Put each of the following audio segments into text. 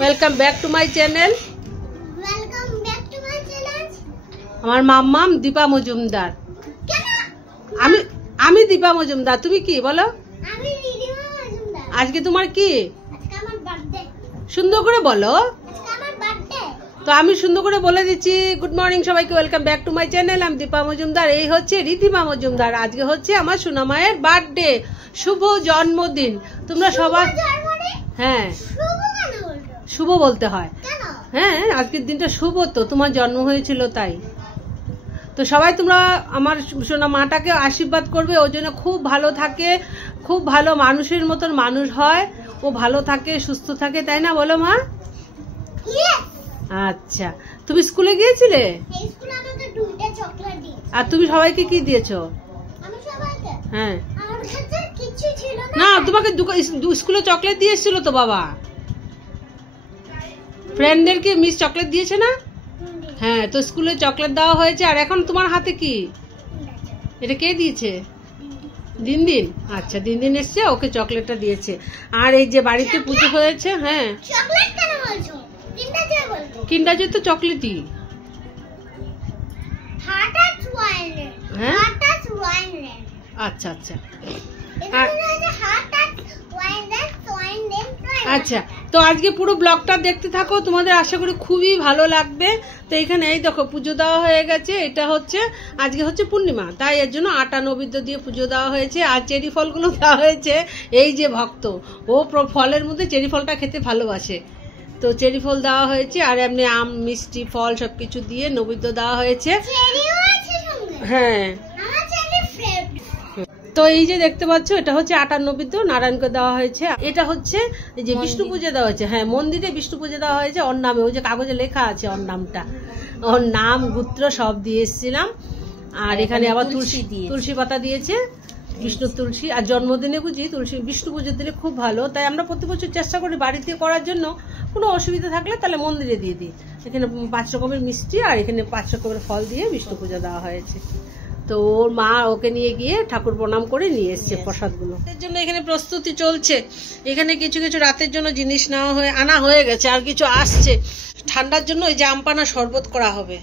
Welcome back to my channel. আমার মাম্মাম দীপা মজুমদার। আমি দীপা মজুমদার, তুমি কি বলো? আজকে তোমার কি? সুন্দর করে বলো। তো আমি সুন্দর করে বলে দিচ্ছি। গুড মর্নিং সবাইকে, welcome back to my channel. আমি দীপা মজুমদার, এই হচ্ছে ঋদ্ধিমা মজুমদার। আজকে হচ্ছে আমার সোনামায়ের বার্থডে, শুভ জন্মদিন। তোমরা সবাই হ্যাঁ শুভ বলতে হয়। হ্যাঁ, আজকের দিনটা শুভ, তো তোমার জন্ম হয়েছিল তাই। তো সবাই তোমরা আমার সোনা মাটাকে আশীর্বাদ করবে, ওর জন্য খুব ভালো থাকে, খুব ভালো মানুষের মতন মানুষ হয়, ও ভালো থাকে, সুস্থ থাকে, তাই না বলো মা? আচ্ছা, তুমি স্কুলে গিয়েছিলে? আর তুমি সবাইকে কি দিয়েছো? হ্যাঁ না, তোমাকে স্কুলে চকলেট দিয়ে এসেছিল তো বাবা। ফ্রেন্ডদেরকে মিস চকলেট দিয়েছে না? হ্যাঁ, তো স্কুলে চকলেট দেওয়া হয়েছে। আর এখন তোমার হাতে কি? এটা কে দিয়েছে? দিন দিন। আচ্ছা, দিন দিন এসছে, ওকে চকলেটটা দিয়েছে। আর এই যে বাড়িতে পুজো হয়েছে। হ্যাঁ, কিন্ডার জয় তো চকলেটই। হ্যাঁ আচ্ছা আচ্ছা আচ্ছা, তো আজকে পুরো ব্লগটা দেখতে থাকো, তোমাদের আশা করি খুবই ভালো লাগবে। তো এখানে এই দেখো পুজো দেওয়া হয়ে গেছে। এটা হচ্ছে আজকে হচ্ছে পূর্ণিমা, তাই এর জন্য আটা নৈবেদ্য দিয়ে পুজো দেওয়া হয়েছে। আর চেরি ফলগুলো দেওয়া হয়েছে। এই যে ভক্ত, ও ফলের মধ্যে চেরি ফলটা খেতে ভালোবাসে, তো চেরি ফল দেওয়া হয়েছে। আর এমনি আম, মিষ্টি, ফল সবকিছু দিয়ে নৈবেদ্য দেওয়া হয়েছে। হ্যাঁ, তো এই যে দেখতে পাচ্ছ, এটা হচ্ছে আটার নৈবেদ্য, নারায়ণকে দেওয়া হয়েছে। এটা হচ্ছে যে বিষ্ণু পুজো দেওয়া হয়েছে। হ্যাঁ, মন্দিরে বিষ্ণু পুজো দেওয়া হয়েছে ওর নামে। ওই যে কাগজে লেখা আছে ওর নামটা, ওর নাম গোত্র সব দিয়ে এসেছিলাম। আর এখানে আবার তুলসী পাতা দিয়েছে, বিষ্ণু তুলসী। আর জন্মদিনে বুঝি তুলসী বিষ্ণু পুজোর দিলে খুব ভালো, তাই আমরা প্রতি বছর চেষ্টা করি বাড়িতে করার জন্য। কোনো অসুবিধা থাকলে তাহলে মন্দিরে দিয়ে দিই। এখানে 5 রকমের মিষ্টি আর এখানে 5 রকমের ফল দিয়ে বিষ্ণু পুজো দেওয়া হয়েছে। তো ওর মা ওকে নিয়ে গিয়ে ঠাকুর প্রণাম করে নিয়ে এসছে প্রসাদগুলো। এর জন্য এখানে প্রস্তুতি চলছে। এখানে কিছু কিছু রাতের জন্য জিনিস আনা হয়ে গেছে, আর কিছু আসছে। ঠান্ডার জন্য ওই যে আমপানা শরবত করা হবে।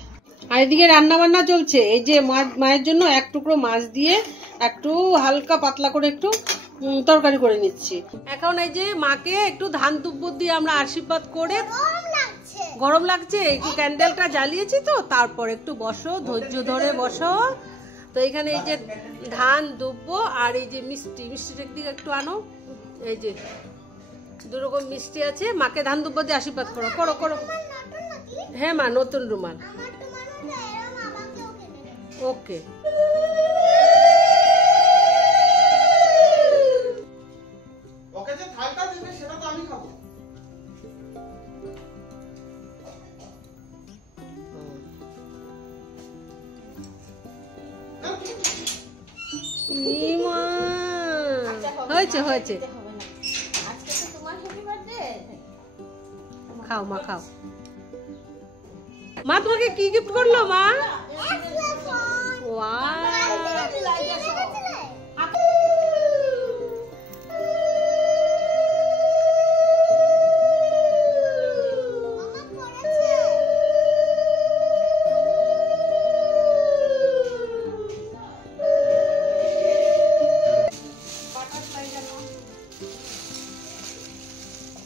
আর এদিকে রান্না বান্না চলছে। এই যে মায়ের জন্য এক টুকরো মাছ দিয়ে একটু হালকা পাতলা করে একটু তরকারি করে নিচ্ছি। এখন এই যে মাকে একটু ধান দুব্বো দিয়ে আমরা আশীর্বাদ করে, গরম লাগছে, একটু ক্যান্ডেলটা জ্বালিয়েছি, তো তারপর একটু বসো, ধৈর্য ধরে বসো। তো এখানে এই যে ধান দুব্বো আর এই যে মিষ্টিটা দিকে একটু আনো। এই যে 2 রকম মিষ্টি আছে। মাকে ধান দুব্বো দিয়ে আশীর্বাদ করো, করো করো। হ্যাঁ মা, নতুন রুমাল। ওকে, হয়েছে হয়েছে, খাও মা, খাও। মা তোমাকে কি গিফট করলো মা?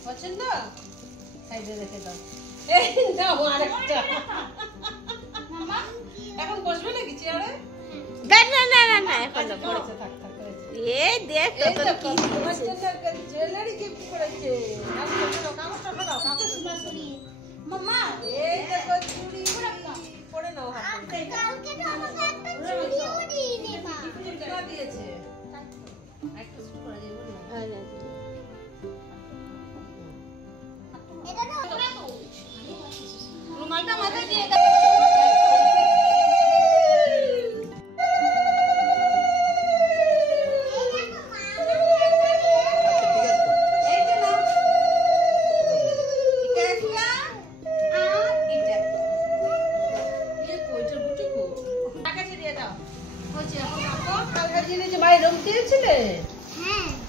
পছন্দ? সাইডে রেখে দাও। এই নাও আরেকটা। এখন বসবে নাকি চেয়ারে? না না না না, এখন পড়েছে, থাক থাক করেছে। এই দেখ কত কি তোমার জন্য জুয়েলারি গিফট করেছে। নাও দাও, কাগজটা দাও, কাগজটা দাও। মামা এই দেখো চুড়ি, পরে নাও হাতে। কালকে তো আমাকে একটা চুড়িও দিইনি মা। কি দিয়েছে? একটা শুট করে দেব না। রুমালটা মাথায় দিয়ে দাও।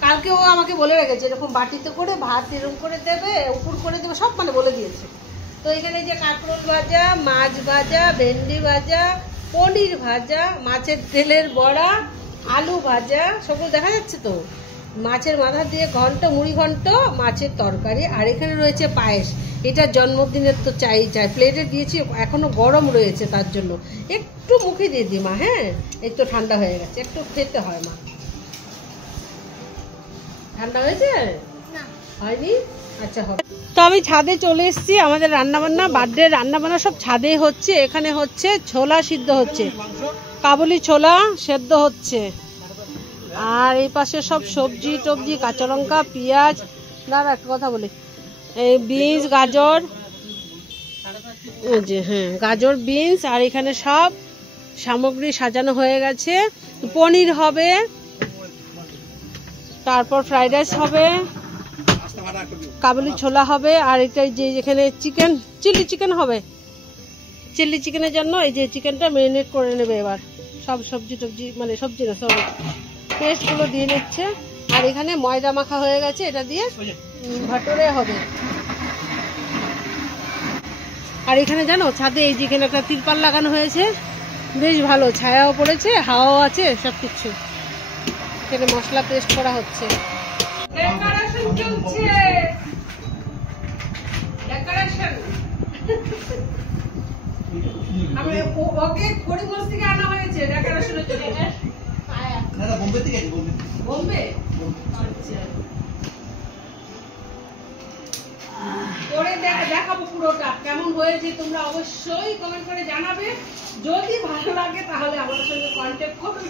কালকে ও আমাকে বলে রেখেছে এরকম বাটিতে করে ভাত এরকম করে দেবে, উপর করে দেবে, সব মানে বলে দিয়েছে। তো এখানে যে কাঁকরোল ভাজা, মাছ ভাজা, ভেন্ডি ভাজা, পনির ভাজা, মাছের তেলের বড়া, আলু ভাজা, সবগুলো দেখা যাচ্ছে তো। মাছের মাথা দিয়ে ঘন্ট, মুড়ি ঘন্ট, মাছের তরকারি, আর এখানে রয়েছে পায়েস। এটা জন্মদিনের তো চাই। প্লেটে দিয়েছি, এখনো গরম রয়েছে, তার জন্য একটু মুখে দিয়ে দিই মা। হ্যাঁ, এই তো ঠান্ডা হয়ে গেছে, একটু খেতে হয় মা। ঠান্ডা হয়েছে? হয়নি? আচ্ছা হবে। তো আমি ছাদে চলে এসেছি। আমাদের রান্নাবান্না, বার্থডে রান্নাবান্না সব ছাদেই হচ্ছে। এখানে হচ্ছে ছোলা সিদ্ধ হচ্ছে, কাবুলি ছোলা সেদ্ধ হচ্ছে, আর এই পাশে সব সবজি টবজি, কাঁচা লঙ্কা, পেঁয়াজ, দাঁড়া একটা কথা বলি, এই বিনস, গাজর, যে হ্যাঁ গাজর, বিনস, আর এখানে সব সামগ্রী সাজানো হয়ে গেছে। পনির হবে, তারপর ফ্রাইড রাইস হবে, কাবুলি ছোলা হবে, আর এটা যে এখানে চিকেন, চিলি চিকেন হবে। চিলি চিকেনের জন্য এই যে চিকেনটা ম্যারিনেট করে নেবে এবার। সব সবজি টবজি, মানে সবজি না, সব পেস্টগুলো দিয়ে নিচ্ছে। আর এখানে ময়দা মাখা হয়ে গেছে, এটা দিয়ে ভাটরে হবে। আর এখানে জানো ছাদে এই যেখানে একটা তিরপাল লাগানো হয়েছে, বেশ ভালো ছায়াও পড়েছে, হাওয়াও আছে, সব কিছু। এখানে মশলা পেস্ট করা হচ্ছে। ওকে ফরিদগঞ্জ থেকে আনা হয়েছে ডেকোরেশনের জন্য। বোম্বে? আচ্ছা, করে দেখাবো পুরোটা কেমন হয়েছে। তোমরা অবশ্যই কমেন্ট করে জানাবে। যদি ভালো লাগে তাহলে আমাদের সঙ্গে কন্ট্যাক্ট করবে।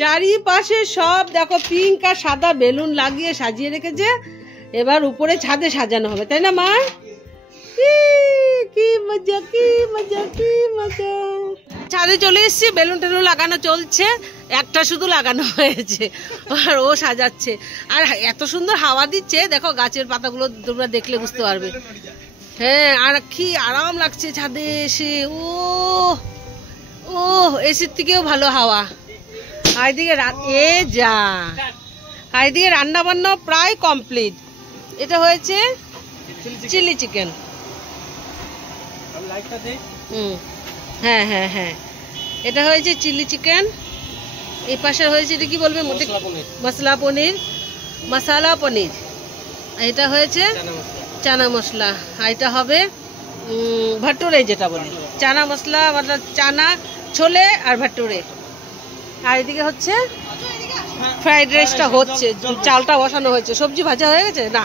চারিপাশে সব দেখো পিঙ্ক আর সাদা বেলুন লাগিয়ে সাজিয়ে রেখেছে। এবার উপরে ছাদে সাজানো হবে, তাই না মা? কি মজা, কি মজা, কি মজা। ছাদে চলে এসেছি, বেলুন টেলুন লাগানো চলছে। একটা শুধু লাগানো হয়েছে, আর ও সাজাচ্ছে। আর এত সুন্দর হাওয়া দিচ্ছে, দেখো গাছের পাতাগুলো তোমরা দেখলে বুঝতে পারবে। হ্যাঁ, আর কি আরাম লাগছে ছাদে এসে। ও ও এসির থেকেও ভালো হাওয়া। আর এদিকে এদিকে রান্না বান্না প্রায় কমপ্লিট। এটা হয়েছে চিলি চিকেন। হ্যাঁ হ্যাঁ হ্যাঁ, এটা হয়েছে চিলি চিকেন। এই পাশে হয়েছে এটা কি বলবে, মশলা পনির, মশালা পনির। এটা হয়েছে চানা মশলা। আর এটা হবে ভাটুরে, যেটা বলি চানা মশলা, মানে চানা ছোলে আর ভাটুরে। আর এদিকে হচ্ছে ফ্রাইড রাইসটা হচ্ছে, চালটা বসানো হয়েছে। সবজি ভাজা হয়ে গেছে না,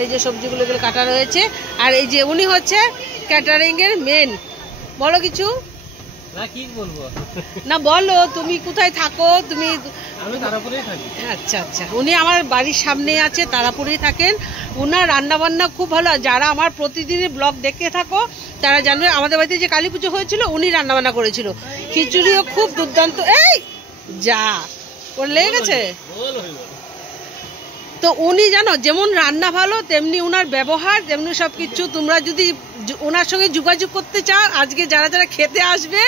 এই যে সবজিগুলো কাটা রয়েছে। আর এই যে উনি হচ্ছে ক্যাটারিং এর মেন। বলো কিছু না, বলো তুমি কোথায় থাকো? তুমি? আমি তারাপুরেই থাকি। আচ্ছা আচ্ছা, উনি আমার বাড়ির সামনে আছে, তারাপুরেই থাকেন। উনার রান্না বান্না খুব ভালো। যারা আমার প্রতিদিনের ব্লগ দেখতে থাকো তারা জানবে, আমাদের বাড়িতে যে কালী পুজো হয়েছিল উনি রান্না বান্না করেছিল। খিচুড়িও খুব দুর্দান্ত। এই যা ওর লেগে গেছে। তো উনি জানো যেমন রান্না ভালো, তেমনি উনার ব্যবহার, তেমনি সবকিছু। তোমরা যদি ওনার সঙ্গে যোগাযোগ করতে চাও, আজকে যারা যারা খেতে আসবে,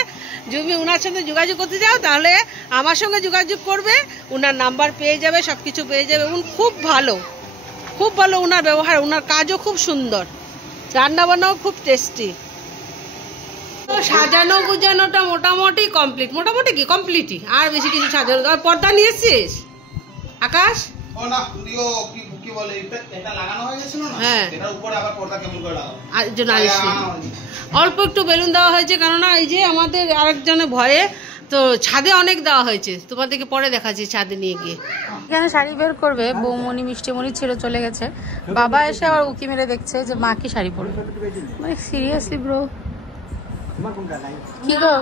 যদি ওনার সঙ্গে যোগাযোগ করতে চাও তাহলে আমার সঙ্গে যোগাযোগ করবে। ওনার নাম্বার পেয়ে যাবে, সবকিছু পেয়ে যাবে। উনি খুব ভালো, খুব ভালো ওনার ব্যবহার। ওনার কাজও খুব সুন্দর, রান্না বান্নাও খুব টেস্টি। সাজানো গুজানোটা মোটামুটি কমপ্লিট। মোটামুটি কি কমপ্লিটই, আর বেশি কিছু সাজানো। আর পর্দা নিয়ে এসছিস আকাশ? অল্প একটু বেলুন দেওয়া হয়েছে, কেননা এই যে আমাদের আরেকজনের ভয়ে তো ছাদে অনেক দেওয়া হয়েছে। তোমাদেরকে পরে দেখাচ্ছি ছাদে নিয়ে গিয়ে। এখানে শাড়ি বের করবে, বৌমনি মিষ্টিমণি ছিল চলে গেছে। বাবা এসে আবার উকি মেরে দেখছে যে মা কি শাড়ি পরবে। মানে সিরিয়াসলি ব্রো, কি গো?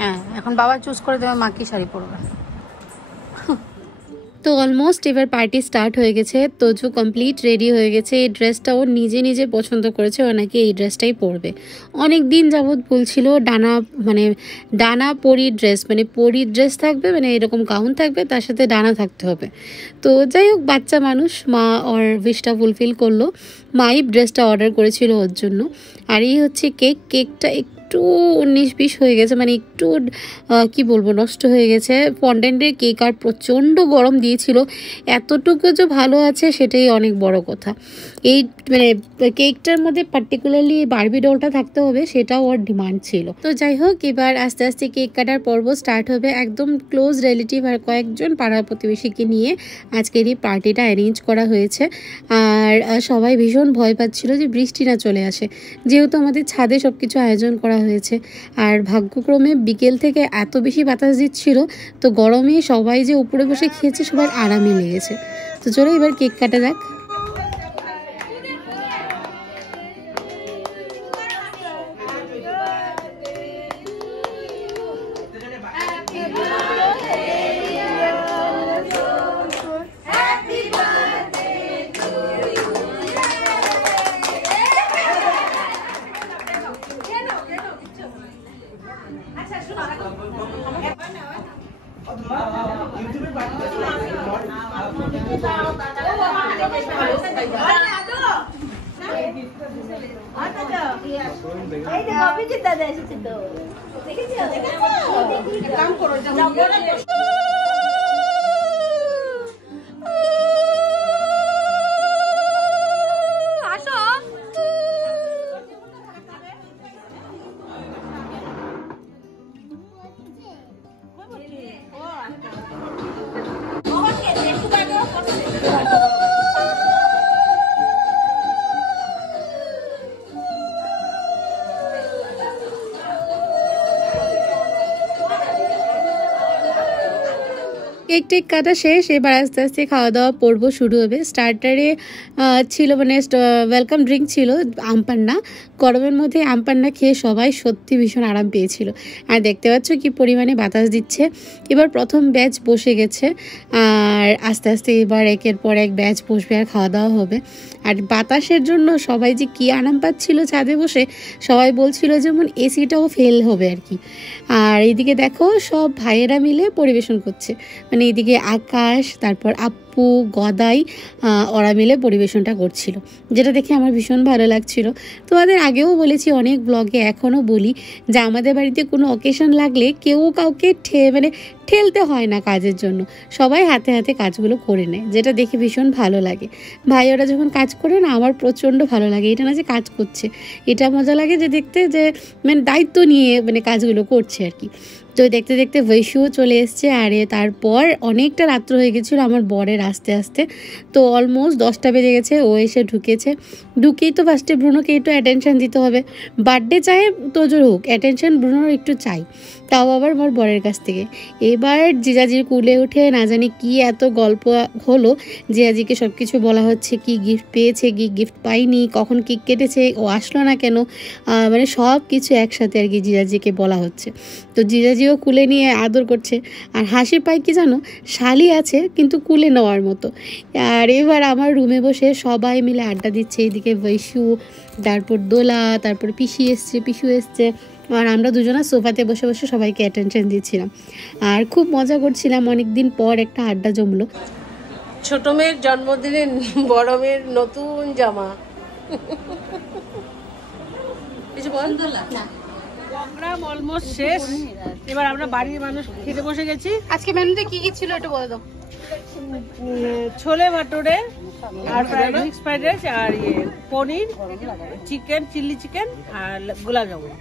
হ্যাঁ, এখন বাবা চুজ করে দেবে মা কি শাড়ি পরবে। তো অলমোস্ট এবার পার্টি স্টার্ট হয়ে গেছে। তোজো কমপ্লিট রেডি হয়ে গেছে। এই ড্রেসটা ও নিজে নিজে পছন্দ করেছে, ও নাকি এই ড্রেসটাই পরবে। অনেক দিন যাবৎ বলছিল ডানা পরির ড্রেস, মানে পরির ড্রেস থাকবে, মানে এরকম গাউন থাকবে, তার সাথে ডানা থাকতে হবে। তো যাই হোক, বাচ্চা মানুষ, মা ওর উইশটা ফুলফিল করলো। মাই ড্রেসটা অর্ডার করেছিল ওর জন্য। আর এই হচ্ছে কেকটা একটু একটু 19-20 হয়ে গেছে, মানে একটু কি বলবো নষ্ট হয়ে গেছে। ফন্ডেন্টের কেক আর প্রচণ্ড গরম দিয়েছিল, এতটুকু যে ভালো আছে সেটাই অনেক বড় কথা। এই মানে কেকটার মধ্যে পার্টিকুলারলি বারবি ডলটা থাকতে হবে, সেটাও ওর ডিমান্ড ছিল। তো যাই হোক, এবার আস্তে আস্তে কেক কাটার পর্ব স্টার্ট হবে। একদম ক্লোজ রিলেটিভ আর কয়েকজন পাড়া প্রতিবেশীকে নিয়ে আজকের এই পার্টিটা অ্যারেঞ্জ করা হয়েছে। আর সবাই ভীষণ ভয় পাচ্ছিল যে বৃষ্টি না চলে আসে, যেহেতু আমাদের ছাদে সব কিছু আয়োজন করা হয়েছে। আর ভাগ্যক্রমে বিকেল থেকে এত বেশি বাতাস দিচ্ছিল, তো গরমে সবাই যে উপরে বসে খেয়েছে সবার আরামে লেগেছে। তো চলো এবার কেক কাটা যাক। কেক টেক কাটা শেষ, এবার আস্তে আস্তে খাওয়া দাওয়া পর্ব শুরু হবে। স্টার্টারে ছিল মানে ওয়েলকাম ড্রিঙ্ক ছিল আমপান্না। গরমের মধ্যে আমপান্না খেয়ে সবাই সত্যি ভীষণ আরাম পেয়েছিল। আর দেখতে পাচ্ছ কি পরিমাণে বাতাস দিচ্ছে। এবার প্রথম ব্যাচ বসে গেছে, আর আস্তে আস্তে এবার একের পর এক ব্যাচ বসবে আর খাওয়া দাওয়া হবে। আর বাতাসের জন্য সবাই যে কী আরাম পাচ্ছিল ছাদে বসে, সবাই বলছিল যেমন এসিটাও ফেল হবে আর কি। আর এইদিকে দেখো সব ভাইয়েরা মিলে পরিবেশন করছে, মানে এইদিকে আকাশ, তারপর আপু, গদাই, ওরা মিলে পরিবেশনটা করছিল, যেটা দেখে আমার ভীষণ ভালো লাগছিল। তোমাদের আগেও বলেছি অনেক ব্লগে, এখনও বলি যে আমাদের বাড়িতে কোনো অকেশন লাগলে কেউ কাউকে ঠেলতে হয় না কাজের জন্য, সবাই হাতে হাতে কাজগুলো করে নেয়, যেটা দেখে ভীষণ ভালো লাগে। ভাই ওরা যখন কাজ করে না, আমার প্রচণ্ড ভালো লাগে। এটা না যে কাজ করছে, এটা মজা লাগে যে দেখতে, যে মানে দায়িত্ব নিয়ে মানে কাজগুলো করছে আর কি। তো দেখতে দেখতে বৈশুও চলে এসছে। আর তারপর অনেকটা রাত্র হয়ে গেছিলো আমার বরের আসতে আসতে, তো অলমোস্ট 10টা বেজে গেছে। ও এসে ঢুকেই তো ফার্স্টে ব্রুনোকে একটু অ্যাটেনশন দিতে হবে। বার্থডে চাই তোজোর হোক, অ্যাটেনশন ব্রুনোর একটু চাই, তাও আবার আমার বরের কাছ থেকে। এবার জিজাজির কুলে উঠে না জানি কি এত গল্প হলো, জিজাজিকে সব কিছু বলা হচ্ছে, কি গিফট পেয়েছে, কি গিফট পাইনি, কখন কেক কেটেছে, ও আসলো না কেন, মানে সব কিছু একসাথে আর কি জিজাজিকে বলা হচ্ছে। তো জিজাজিও কুলে নিয়ে আদর করছে। আর হাসি পায় কি জানো, শালি আছে কিন্তু কুলে নেওয়ার মতো। আর এবার আমার রুমে বসে সবাই মিলে আড্ডা দিচ্ছে, এইদিকে বৈশু, তারপর দোলা, তারপর পিসু এসছে, আর আমরা দুজনা সোফাতে বসে বসে সবাইকে অ্যাটেনশন দিচ্ছিলাম আর খুব মজা করছিলাম। অনেক দিন পর একটা আড্ডা জমলো। ছোট মেয়ের জন্মদিনে বড় মেয়ের নতুন জামা। কিছু বল না, প্রোগ্রাম অলমোস্ট শেষ। এবার আমরা বাড়ির মানুষ খেতে বসে গেছি। আজকে মেনুতে কি কি ছিল একটু বলে দাও। ছোলে ভাটুরে আর মিক্স ফ্রাইড রাইস আর পনির, চিকেন, চিলি চিকেন আর গোলাপ জামুন।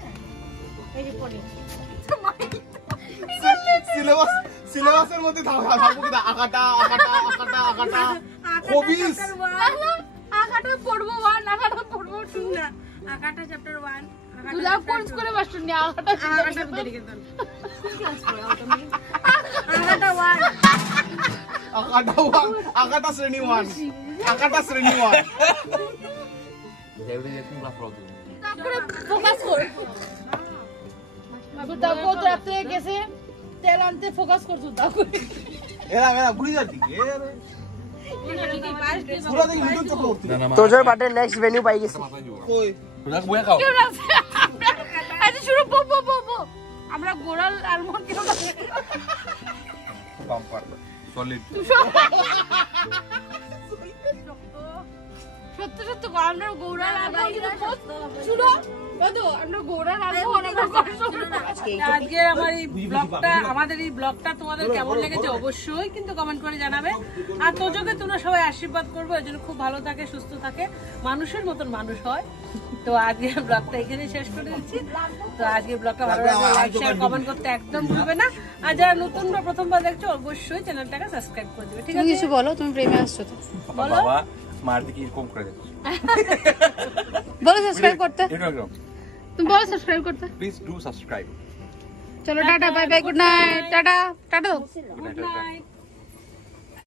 সিলেবাসের মধ্যে থাকবো কি আকাটা আকাটা আকাটা আকাটা খবিস আকাটা পড়বো 1, আকাটা পড়বো 2 না, আকাটা চ্যাপ্টার 1 দুলা কোর্স করে মাস্টার নি আকাটা দেরি করে দেন ক্লাস করে আকাটা 1 আকাটা শ্রেণী 1 আকাটা শ্রেণী 1 তারপরে ফোকাস কর দুটা কত রাতে গেছে তেল আনতে ফোকাস কর দুটা এরা ভুলে যাচ্ছি পুরো দিন ভিডিও চোখ করতে তোজোর বার্থডে নেক্সট ভেন্যু পাই গেছি কই তোরা বইয়া খাও আচ্ছা শুরু বো আমরা গোড়াল আলমন্ড কেন বাম্পার সলিড সত্য আমরা গোড়াল আলমন্ড শুরু আমরা গোড়া রাখবো আজকে আমার এই ব্লগটা আমাদের এই ব্লগটা তোমাদের কেমন লেগেছে অবশ্যই কিন্তু কমেন্ট করে জানাবে। আর তোজোকে তোমরা সবাই আশীর্বাদ করবে, ওই জন্য খুব ভালো থাকে, সুস্থ থাকে, মানুষের মতন মানুষ হয়। তো আজকে ব্লগটা এখানে শেষ করে দিচ্ছি। তো আজকে ব্লগটা ভালো লাগলে লাইক শেয়ার কমেন্ট করতে একদম ভুলবে না। আর যারা নতুন বা প্রথমবার দেখছো অবশ্যই চ্যানেলটাকে সাবস্ক্রাইব করে দেবে, ঠিক তুমি আছে? কিছু বলো, তুমি প্রেমে আসছো তো বাবা মার দিকে এরকম করে দে বলো সাবস্ক্রাইব করতে, এরকম তুমি বলো সাবস্ক্রাইব করতে। প্লিজ ডু সাবস্ক্রাইব চলো tata, bye bye, good night, tata tata. Good night.